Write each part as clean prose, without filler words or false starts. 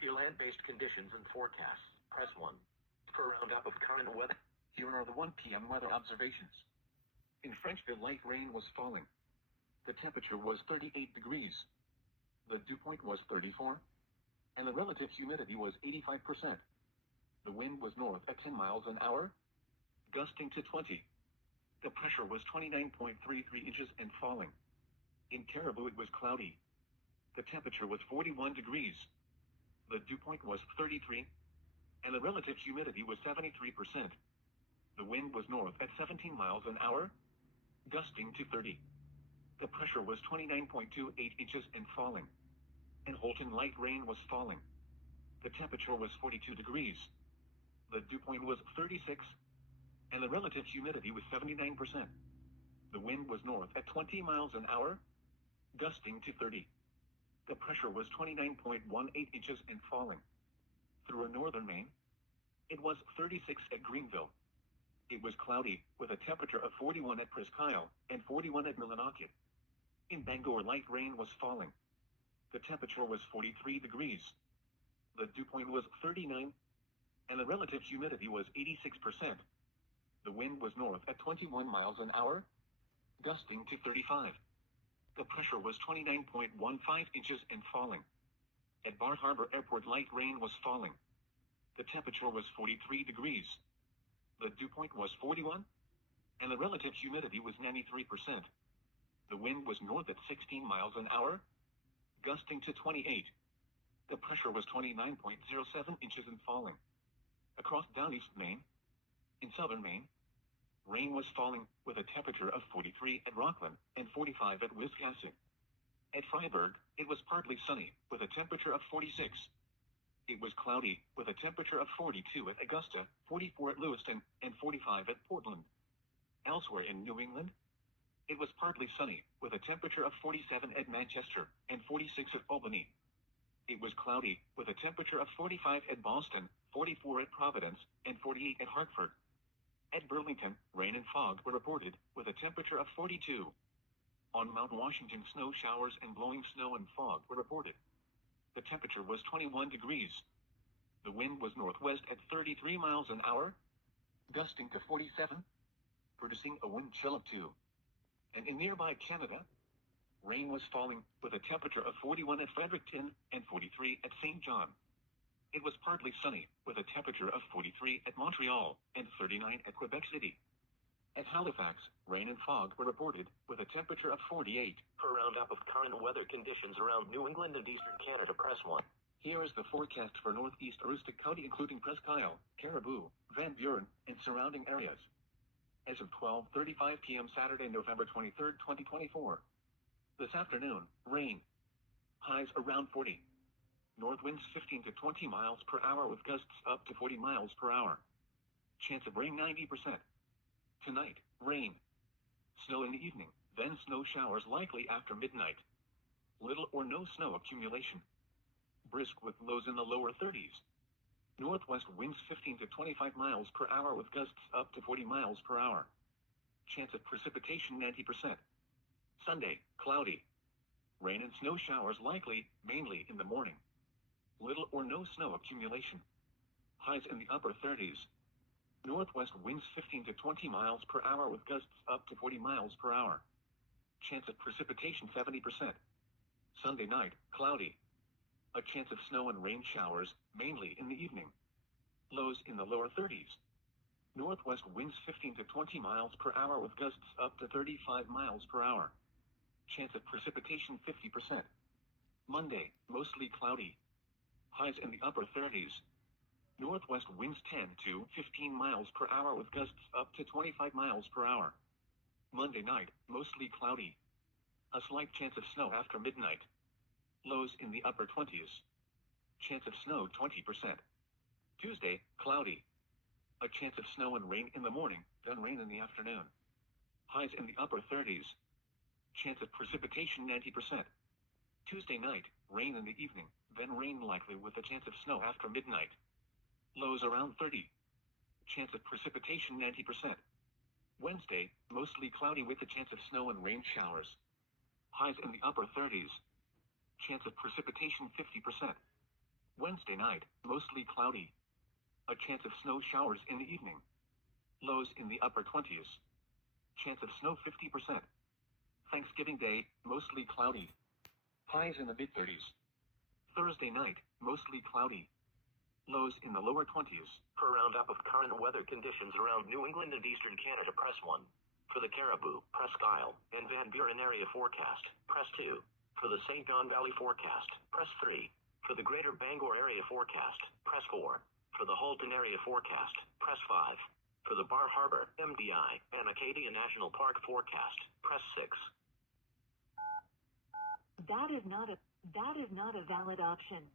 your land-based conditions and forecasts, press 1. For a roundup of current weather, here are the 1 p.m. weather observations. In Frenchville, light rain was falling. The temperature was 38 degrees. The dew point was 34. And the relative humidity was 85%. The wind was north at 10 miles an hour, gusting to 20. The pressure was 29.33 inches and falling. In Caribou, it was cloudy. The temperature was 41 degrees. The dew point was 33. And the relative humidity was 73%. The wind was north at 17 miles an hour, gusting to 30. The pressure was 29.28 inches and falling. In Holton, light rain was falling. The temperature was 42 degrees. The dew point was 36. And the relative humidity was 79%. The wind was north at 20 miles an hour, gusting to 30. The pressure was 29.18 inches and falling. Through northern Maine, it was 36 at Greenville. It was cloudy, with a temperature of 41 at Presque and 41 at Millinocket. In Bangor, light rain was falling. The temperature was 43 degrees. The dew point was 39, and the relative humidity was 86%. The wind was north at 21 miles an hour, gusting to 35. The pressure was 29.15 inches and falling. At Bar Harbor Airport, light rain was falling. The temperature was 43 degrees. The dew point was 41, and the relative humidity was 93%. The wind was north at 16 miles an hour, gusting to 28. The pressure was 29.07 inches and falling. Across down East Maine, in southern Maine, rain was falling, with a temperature of 43 at Rockland and 45 at Wiscasset. At Freiburg, it was partly sunny, with a temperature of 46. It was cloudy, with a temperature of 42 at Augusta, 44 at Lewiston, and 45 at Portland. Elsewhere in New England, it was partly sunny, with a temperature of 47 at Manchester, and 46 at Albany. It was cloudy, with a temperature of 45 at Boston, 44 at Providence, and 48 at Hartford. At Burlington, rain and fog were reported, with a temperature of 42. On Mount Washington, snow showers and blowing snow and fog were reported. The temperature was 21 degrees. The wind was northwest at 33 miles an hour, gusting to 47, producing a wind chill of 2. And in nearby Canada, rain was falling, with a temperature of 41 at Fredericton and 43 at St. John. It was partly sunny, with a temperature of 43 at Montreal and 39 at Quebec City. At Halifax, rain and fog were reported, with a temperature of 48. For a roundup of current weather conditions around New England and eastern Canada, press 1. Here is the forecast for northeast Aroostook County, including Presque Isle, Caribou, Van Buren, and surrounding areas. As of 12:35 p.m. Saturday, November 23, 2024. This afternoon, rain. Highs around 40. North winds 15 to 20 miles per hour with gusts up to 40 miles per hour. Chance of rain 90%. Tonight, rain. Snow in the evening, then snow showers likely after midnight. Little or no snow accumulation. Brisk with lows in the lower 30s. Northwest winds 15 to 25 miles per hour with gusts up to 40 miles per hour. Chance of precipitation 90%. Sunday, cloudy. Rain and snow showers likely, mainly in the morning. Little or no snow accumulation. Highs in the upper 30s. Northwest winds 15 to 20 miles per hour with gusts up to 40 miles per hour. Chance of precipitation 70%. Sunday night, cloudy. A chance of snow and rain showers, mainly in the evening. Lows in the lower 30s. Northwest winds 15 to 20 miles per hour with gusts up to 35 miles per hour. Chance of precipitation 50%. Monday, mostly cloudy. Highs in the upper 30s. Northwest winds 10 to 15 miles per hour with gusts up to 25 miles per hour. Monday night, mostly cloudy. A slight chance of snow after midnight. Lows in the upper 20s. Chance of snow 20%. Tuesday, cloudy. A chance of snow and rain in the morning, then rain in the afternoon. Highs in the upper 30s. Chance of precipitation 90%. Tuesday night, rain in the evening, then rain likely with a chance of snow after midnight. Lows around 30. Chance of precipitation 90%. Wednesday, mostly cloudy with a chance of snow and rain showers. Highs in the upper 30s. Chance of precipitation 50%. Wednesday. Wednesday night, mostly cloudy. A chance of snow showers in the evening. Lows in the upper 20s. Chance of snow 50%. Thanksgiving Day, mostly cloudy. Highs in the mid-30s. Thursday night, mostly cloudy. Lows in the lower 20s. For a roundup of current weather conditions around New England and Eastern Canada, press 1. For the Caribou, Presque Isle, and Van Buren area forecast, press 2. For the St. John Valley forecast, press 3. For the Greater Bangor area forecast, press 4. For the Halton area forecast, press 5. For the Bar Harbor, MDI, and Acadia National Park forecast, press 6. That is not a valid option.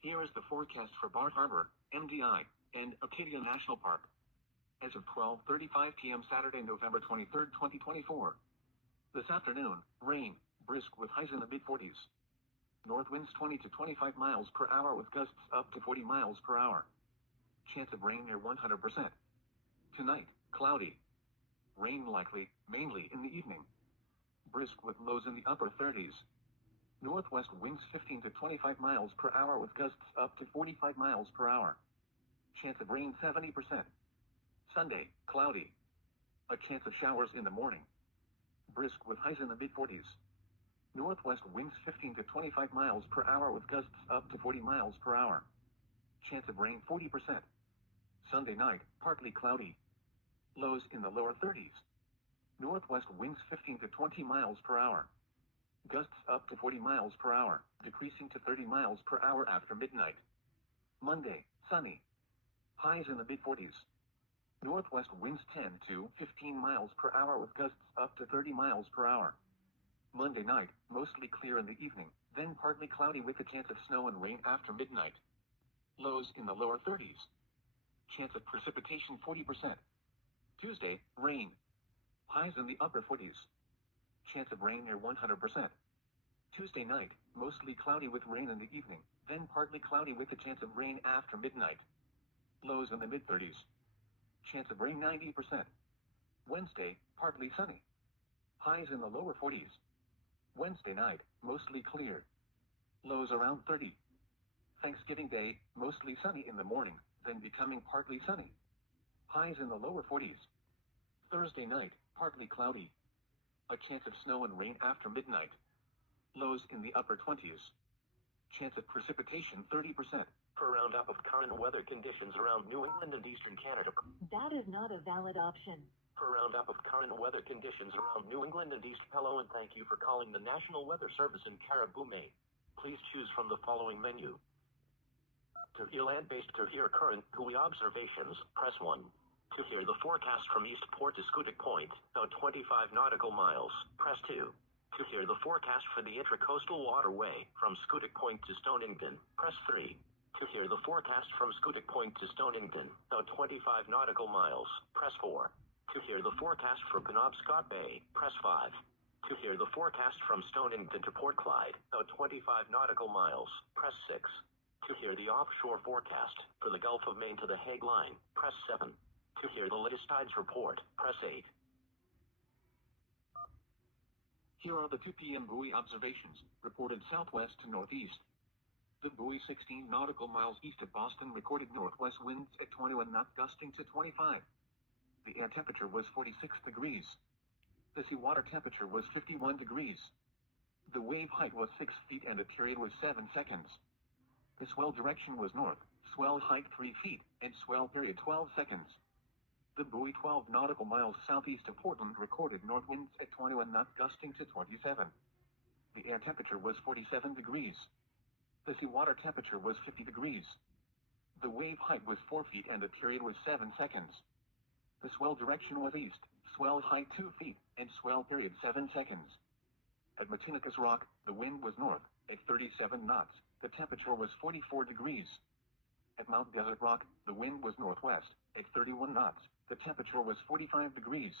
Here is the forecast for Bar Harbor, MDI, and Acadia National Park. As of 12:35 p.m. Saturday, November 23, 2024. This afternoon, rain, brisk with highs in the mid-40s. North winds 20 to 25 miles per hour with gusts up to 40 miles per hour. Chance of rain near 100%. Tonight, cloudy. Rain likely, mainly in the evening. Brisk with lows in the upper 30s. Northwest winds 15 to 25 miles per hour with gusts up to 45 miles per hour. Chance of rain 70%. Sunday, cloudy. A chance of showers in the morning. Brisk with highs in the mid-40s. Northwest winds 15 to 25 miles per hour with gusts up to 40 miles per hour. Chance of rain 40%. Sunday night, partly cloudy. Lows in the lower 30s. Northwest winds 15 to 20 miles per hour. Gusts up to 40 miles per hour, decreasing to 30 miles per hour after midnight. Monday, sunny. Highs in the mid-40s. Northwest winds 10 to 15 miles per hour with gusts up to 30 miles per hour. Monday night, mostly clear in the evening, then partly cloudy with a chance of snow and rain after midnight. Lows in the lower 30s. Chance of precipitation 40%. Tuesday, rain. Highs in the upper 40s. Chance of rain near 100%. Tuesday night, mostly cloudy with rain in the evening, then partly cloudy with a chance of rain after midnight. Lows in the mid-30s. Chance of rain 90%. Wednesday, partly sunny. Highs in the lower 40s. Wednesday night, mostly clear. Lows around 30. Thanksgiving Day, mostly sunny in the morning, then becoming partly sunny. Highs in the lower 40s. Thursday night, partly cloudy. A chance of snow and rain after midnight. Lows in the upper 20s. Chance of precipitation 30%. For a roundup of current weather conditions around New England and Eastern Canada. That is not a valid option. For a roundup of current weather conditions around New England and East. Hello and thank you for calling the National Weather Service in Caribou, Maine. Please choose from the following menu. To hear land-based, to hear current buoy observations, press 1. To hear the forecast from Eastport to Scoodic Point, about 25 nautical miles, press 2. To hear the forecast for the Intracoastal Waterway from Scoodic Point to Stonington, press 3. To hear the forecast from Scoodic Point to Stonington, about 25 nautical miles, press 4. To hear the forecast for Penobscot Bay, press 5. To hear the forecast from Stonington to Port Clyde, about 25 nautical miles, press 6. To hear the offshore forecast for the Gulf of Maine to the Hague Line, press 7. To hear the latest tides report, press 8. Here are the 2 p.m. buoy observations, reported southwest to northeast. The buoy 16 nautical miles east of Boston recorded northwest winds at 21 knots gusting to 25. The air temperature was 46 degrees. The seawater temperature was 51 degrees. The wave height was 6 feet and the period was 7 seconds. The swell direction was north, swell height 3 feet, and swell period 12 seconds. The buoy 12 nautical miles southeast of Portland recorded north winds at 21 knots gusting to 27. The air temperature was 47 degrees. The seawater temperature was 50 degrees. The wave height was 4 feet and the period was 7 seconds. The swell direction was east, swell height 2 feet, and swell period 7 seconds. At Matinicus Rock, the wind was north, at 37 knots, the temperature was 44 degrees. At Mount Desert Rock, the wind was northwest, at 31 knots, the temperature was 45 degrees.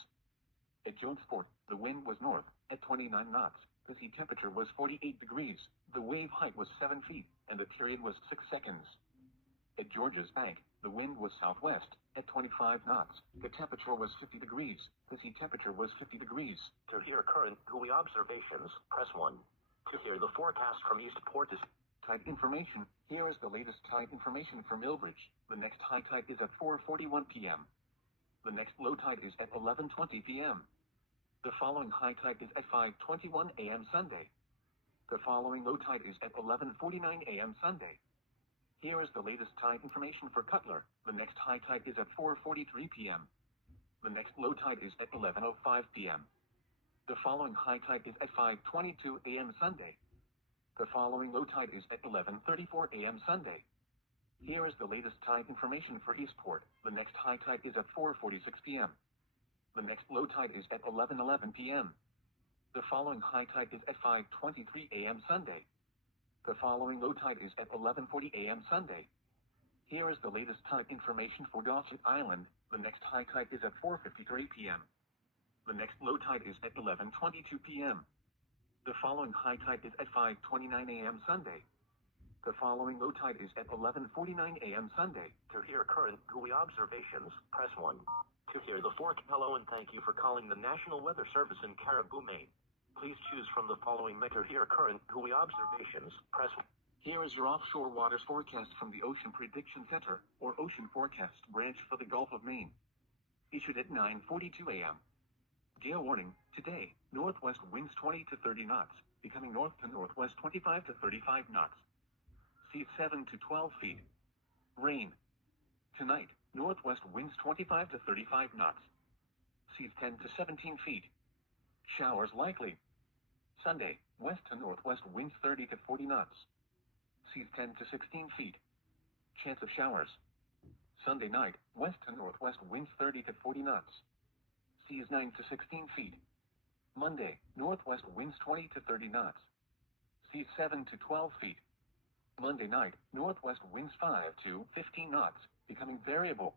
At Jonesport, the wind was north, at 29 knots, the sea temperature was 48 degrees, the wave height was 7 feet, and the period was 6 seconds. At Georges Bank, the wind was southwest, at 25 knots, the temperature was 50 degrees, the sea temperature was 50 degrees. To hear current buoy observations, press 1. To hear the forecast from Eastport to tide information. Here is the latest tide information for Millbridge. The next high tide is at 4:41 p.m. The next low tide is at 11:20 p.m. The following high tide is at 5:21 a.m. Sunday. The following low tide is at 11:49 a.m. Sunday. Here is the latest tide information for Cutler. The next high tide is at 4:43 p.m. The next low tide is at 11:05 p.m. The following high tide is at 5:22 a.m. Sunday. The following low tide is at 11:34 a.m. Sunday. Here is the latest tide information for Eastport. The next high tide is at 4:46 p.m. The next low tide is at 11:11 p.m. The following high tide is at 5:23 a.m. Sunday. The following low tide is at 11:40 a.m. Sunday. Here is the latest tide information for Dawson Island. The next high tide is at 4:53 p.m. The next low tide is at 11:22 p.m. The following high tide is at 5:29 a.m. Sunday. The following low tide is at 11:49 a.m. Sunday. To hear current buoy observations, press 1. To hear the forecast, hello and thank you for calling the National Weather Service in Caribou, Maine. Please choose from the following menu. To hear current buoy observations, press 1. Here is your offshore waters forecast from the Ocean Prediction Center, or Ocean Forecast Branch for the Gulf of Maine. Issued at 9:42 a.m. Gale warning, today, northwest winds 20 to 30 knots, becoming north to northwest 25 to 35 knots. Seas 7 to 12 feet. Rain. Tonight, northwest winds 25 to 35 knots. Seas 10 to 17 feet. Showers likely. Sunday, west to northwest winds 30 to 40 knots. Seas 10 to 16 feet. Chance of showers. Sunday night, west to northwest winds 30 to 40 knots. Seas 9 to 16 feet. Monday, northwest winds 20 to 30 knots. Seas 7 to 12 feet. Monday night, northwest winds 5 to 15 knots, becoming variable.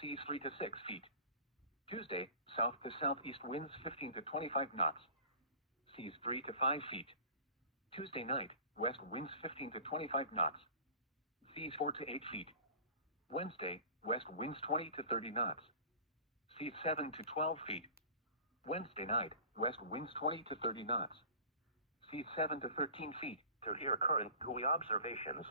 Seas 3 to 6 feet. Tuesday, south to southeast winds 15 to 25 knots. Seas 3 to 5 feet. Tuesday night, west winds 15 to 25 knots. Seas 4 to 8 feet. Wednesday, west winds 20 to 30 knots. Seas 7 to 12 feet. Wednesday night, west winds 20 to 30 knots. Seas 7 to 13 feet. To hear current buoy observations,